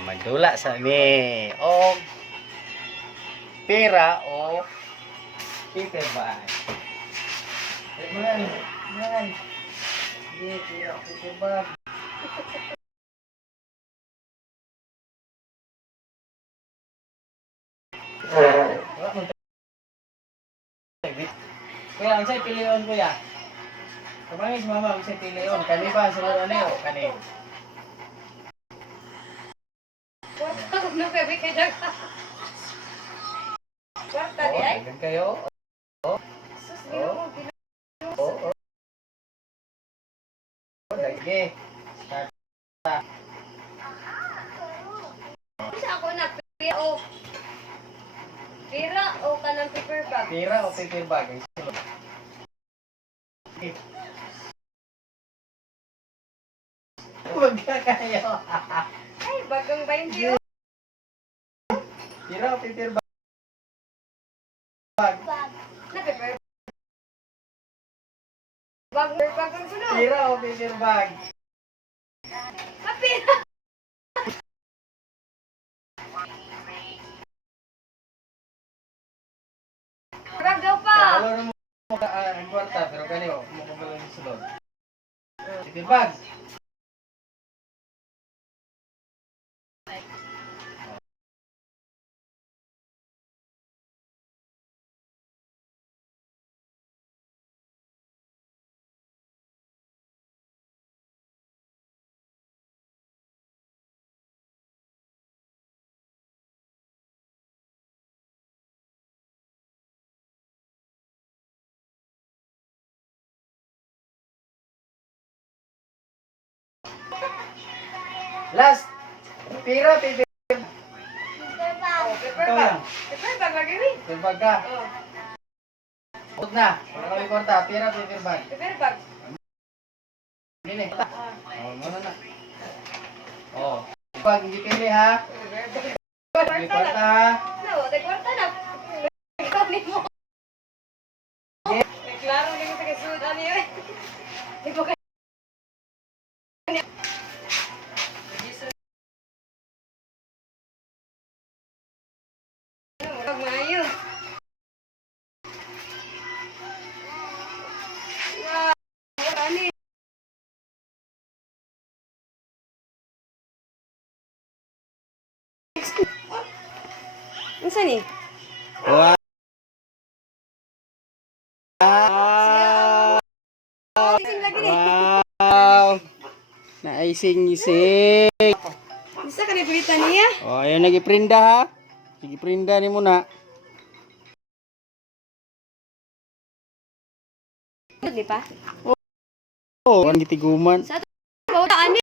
Magdula sa ni o pera o paper bag. Man. Sige, pera o paper bag. Kuya, ang sa'yo piliyon kuya. Kamangis mama, ang sa'yo piliyon. Kani ba? Sunod ano yun? Kani. Kwarta di ay? Dagan kayo. Sus, ginoo, Oo. Lagi. Isa ako na pira o pira o kanang paper bag. Pera o paper bag? Ang sunod. Huwag ka kayo. Ay, bagang 20 o. Pera o paper bag? Na paper bag, bagang kuno. Pera o paper bag? Na pira. Bag daw pa. Alam mo ang kwarta, pero kanyo, kumukabalo yung sulod. Paper bag. Last. Pera, paper Paper bag. Ito Paper bag. lang. Paper bag lagi ni. Paper bag ka. Oh, Huwag na. Wala kami kwarta. Pera, paper bag. paper bag. Gini. Ah, Muna na. Pag hindi pili ha. paper May bag. kwarta ha. No, de kwarta na. Ikaw ni mo. Klaro ni mo sa kasud ani eh. Di ko maayo. Ani. Unsa ni? Wow. Sing lagi ni. Wow. Naising-ising. Bisa ka ni pilitan niya? Oh, ayan nagiprinda ha. Nagiprinda ni muna. Di pa? Oh, ang gitiguman. Sa